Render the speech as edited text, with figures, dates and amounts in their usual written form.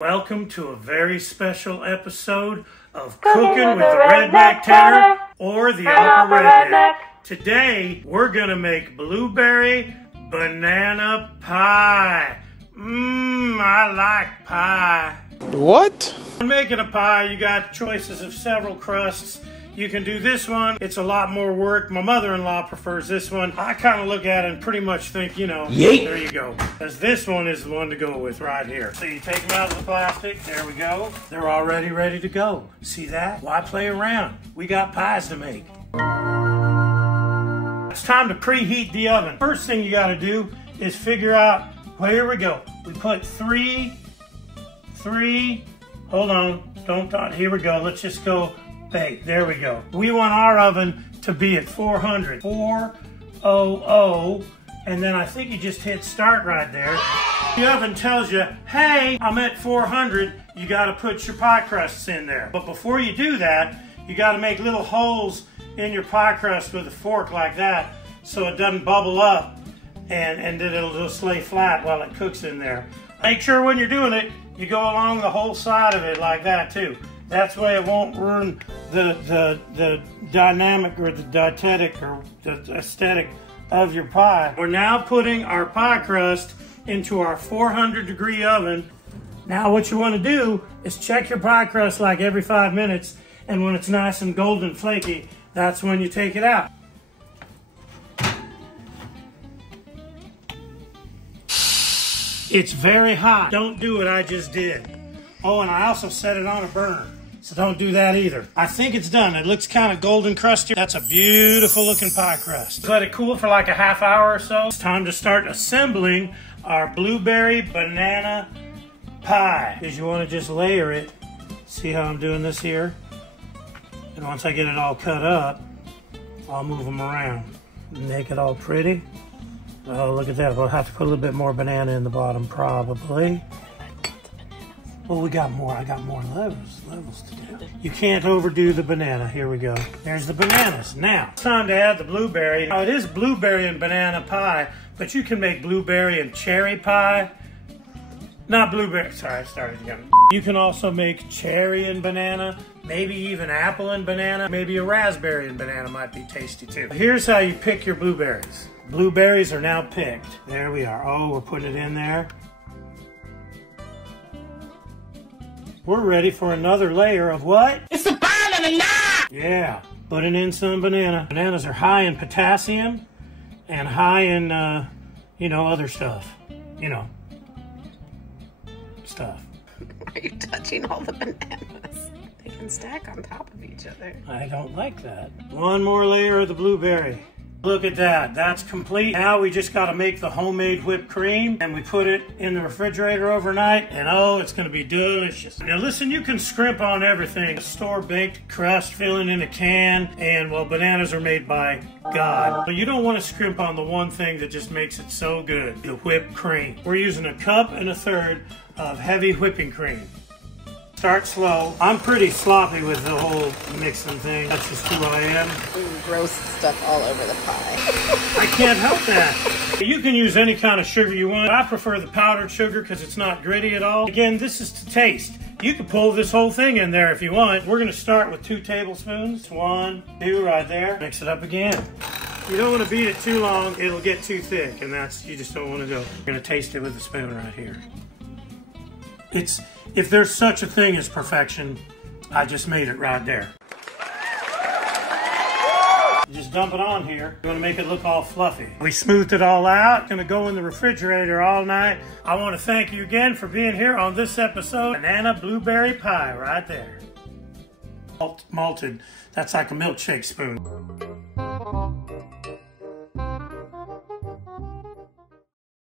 Welcome to a very special episode of Cooking with the Redneck Tenor or the Uncle Redneck. Today, we're gonna make blueberry banana pie. I like pie. What? When making a pie, you got choices of several crusts. You can do this one. It's a lot more work. My mother-in-law prefers this one. I kind of look at it and pretty much think, you know, Yeet. There you go. Because this one is the one to go with right here. So you take them out of the plastic. There we go. They're already ready to go. See that? Why play around? We got pies to make. It's time to preheat the oven. First thing you got to do is figure out, well, here we go. We put three, hold on, don't, here we go. Let's just go bake. There we go. We want our oven to be at 400. 400, and then I think you just hit start right there. The oven tells you, hey, I'm at 400. You got to put your pie crusts in there. But before you do that, you got to make little holes in your pie crust with a fork like that so it doesn't bubble up and then it'll just lay flat while it cooks in there. Make sure when you're doing it, you go along the whole side of it like that too. That's way it won't ruin the dynamic or the dietetic or the aesthetic of your pie. We're now putting our pie crust into our 400-degree oven. Now what you want to do is check your pie crust like every 5 minutes, and when it's nice and golden flaky, that's when you take it out. It's very hot. Don't do what I just did. Oh, and I also set it on a burner. So don't do that either. I think it's done. It looks kind of golden crusty. That's a beautiful looking pie crust. Let it cool for like a half hour or so. It's time to start assembling our blueberry banana pie. Because you want to just layer it. See how I'm doing this here? And once I get it all cut up, I'll move them around. Make it all pretty. Oh, look at that. We'll have to put a little bit more banana in the bottom probably. Well, we got more. I got more levels to do. You can't overdo the banana. Here we go. There's the bananas. Now, it's time to add the blueberry. Now, it is blueberry and banana pie, but you can make blueberry and cherry pie. Not blueberry. Sorry, I started again. You can also make cherry and banana, maybe even apple and banana. Maybe a raspberry and banana might be tasty too. Here's how you pick your blueberries. Blueberries are now picked. There we are. Oh, we're putting it in there. We're ready for another layer of what? It's a banana! Yeah, putting in some banana. Bananas are high in potassium and high in, other stuff. Stuff. Are you touching all the bananas? They can stack on top of each other. I don't like that. One more layer of the blueberry. Look at that, that's complete. Now we just gotta make the homemade whipped cream and we put it in the refrigerator overnight and oh, it's gonna be delicious. Now listen, you can scrimp on everything. Store-baked crust filling in a can and well, bananas are made by God. But you don't wanna scrimp on the one thing that just makes it so good, the whipped cream. We're using 1 1/3 cups of heavy whipping cream. Start slow. I'm pretty sloppy with the whole mixing thing. That's just who I am. Gross stuff all over the pie. I can't help that. You can use any kind of sugar you want. I prefer the powdered sugar because it's not gritty at all. Again, this is to taste. You can pull this whole thing in there if you want. We're going to start with 2 tablespoons. 1, 2 right there. Mix it up again. You don't want to beat it too long. It'll get too thick, and you just don't want to go. You're going to taste it with a spoon right here. If there's such a thing as perfection, I just made it right there. Just dump it on here. You want to make it look all fluffy. We smoothed it all out. Gonna go in the refrigerator all night. I want to thank you again for being here on this episode. Banana blueberry pie right there. Malted. That's like a milkshake spoon.